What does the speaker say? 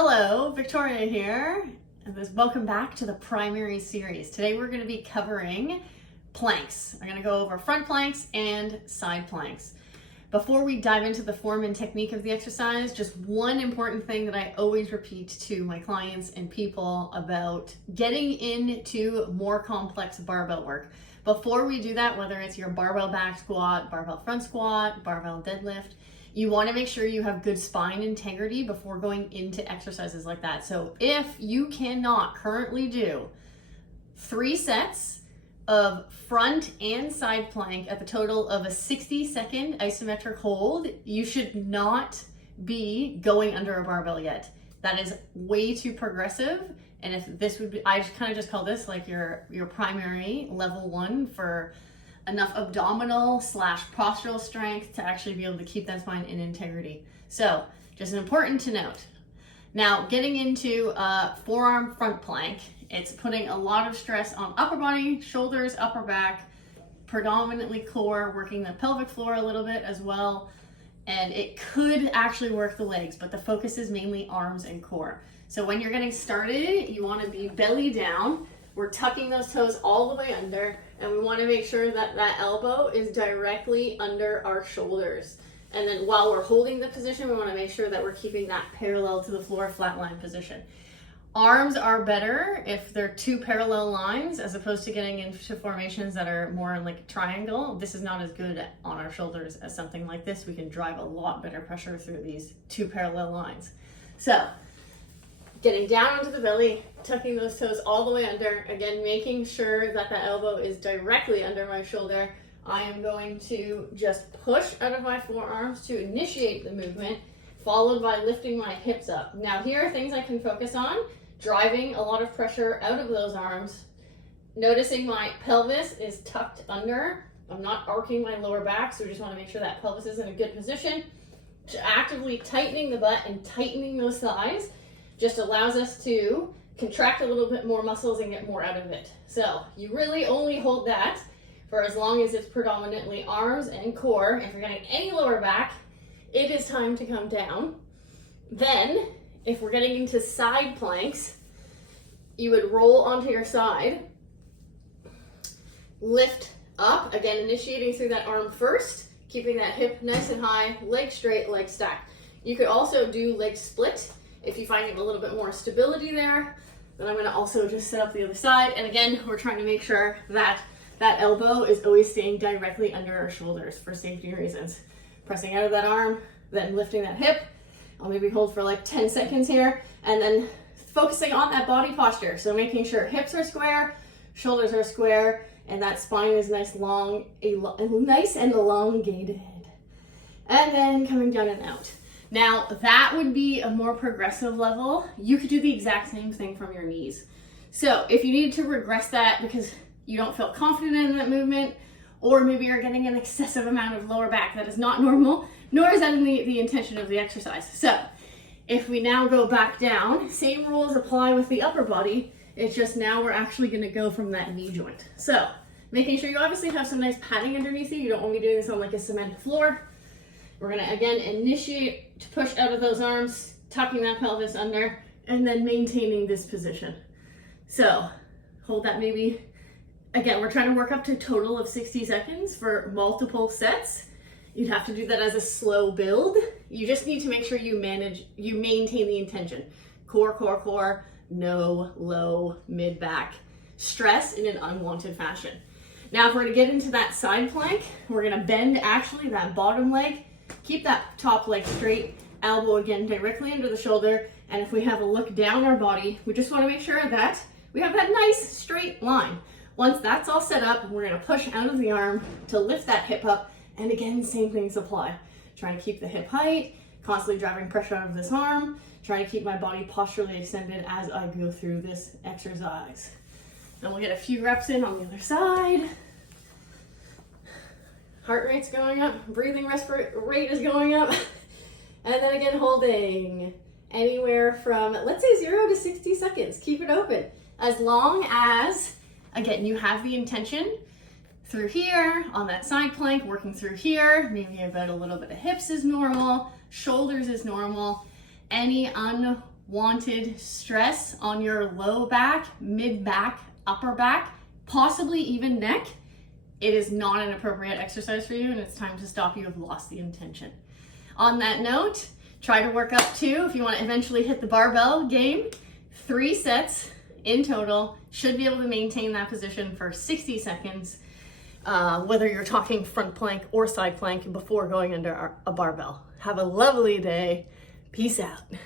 Hello, Victoria here, and welcome back to the primary series. Today we're going to be covering planks. I'm going to go over front planks and side planks. Before we dive into the form and technique of the exercise, just one important thing that I always repeat to my clients and people about getting into more complex barbell work. Before we do that, whether it's your barbell back squat, barbell front squat, barbell deadlift, you want to make sure you have good spine integrity before going into exercises like that. So if you cannot currently do 3 sets of front and side plank at the total of a 60-second isometric hold, you should not be going under a barbell yet. That is way too progressive. And if this would be, I kind of just call this like your primary level 1 for enough abdominal / postural strength to actually be able to keep that spine in integrity. So just important to note. Now getting into forearm front plank, it's putting a lot of stress on upper body, shoulders, upper back, predominantly core, working the pelvic floor a little bit as well. And it could actually work the legs, but the focus is mainly arms and core. So when you're getting started, you want to be belly down. We're tucking those toes all the way under, and we want to make sure that that elbow is directly under our shoulders. And then while we're holding the position, we want to make sure that we're keeping that parallel to the floor, flat line position. Arms are better if they're 2 parallel lines as opposed to getting into formations that are more like a triangle. This is not as good on our shoulders as something like this. We can drive a lot better pressure through these 2 parallel lines. So getting down onto the belly, tucking those toes all the way under, again, making sure that the elbow is directly under my shoulder. I am going to just push out of my forearms to initiate the movement, followed by lifting my hips up. Now here are things I can focus on, driving a lot of pressure out of those arms, noticing my pelvis is tucked under. I'm not arcing my lower back, so we just want to make sure that pelvis is in a good position. Actively tightening the butt and tightening those thighs just allows us to contract a little bit more muscles and get more out of it. So you really only hold that for as long as it's predominantly arms and core. If you're getting any lower back, it is time to come down. Then, if we're getting into side planks, you would roll onto your side, lift up, again initiating through that arm first, keeping that hip nice and high, leg straight, leg stacked. You could also do leg split. If you find a little bit more stability there, then I'm going to also just set up the other side. And again, we're trying to make sure that that elbow is always staying directly under our shoulders for safety reasons. Pressing out of that arm, then lifting that hip. I'll maybe hold for like 10 seconds here, and then focusing on that body posture. So making sure hips are square, shoulders are square, and that spine is nice and elongated. And then coming down and out. Now that would be a more progressive level. You could do the exact same thing from your knees. So if you need to regress that because you don't feel confident in that movement, or maybe you're getting an excessive amount of lower back that is not normal, nor is that the intention of the exercise. So if we now go back down, same rules apply with the upper body. It's just now we're actually going to go from that knee joint. So making sure you obviously have some nice padding underneath you. You don't want to be doing this on like a cement floor. We're going to again initiate to push out of those arms, tucking that pelvis under, and then maintaining this position. So hold that maybe, again, we're trying to work up to a total of 60 seconds for multiple sets. You'd have to do that as a slow build. You just need to make sure you maintain the intention. Core, core, core, no low mid back stress in an unwanted fashion. Now if we're to get into that side plank, we're going to bend actually that bottom leg. Keep that top leg straight, elbow again directly under the shoulder, and if we have a look down our body, we just want to make sure that we have that nice straight line. Once that's all set up, we're going to push out of the arm to lift that hip up, and again, same things apply. Trying to keep the hip height, constantly driving pressure out of this arm, trying to keep my body posturally extended as I go through this exercise. And we'll get a few reps in on the other side. Heart rate's going up, breathing rate is going up. And then again, holding anywhere from, let's say 0 to 60 seconds. Keep it open. As long as, again, you have the intention through here, on that side plank, working through here, maybe about a little bit of hips is normal, shoulders is normal. Any unwanted stress on your low back, mid back, upper back, possibly even neck, it is not an appropriate exercise for you and it's time to stop. You have lost the intention. On that note, try to work up to, if you want to eventually hit the barbell game, 3 sets in total. Should be able to maintain that position for 60 seconds, whether you're talking front plank or side plank before going under a barbell. Have a lovely day. Peace out.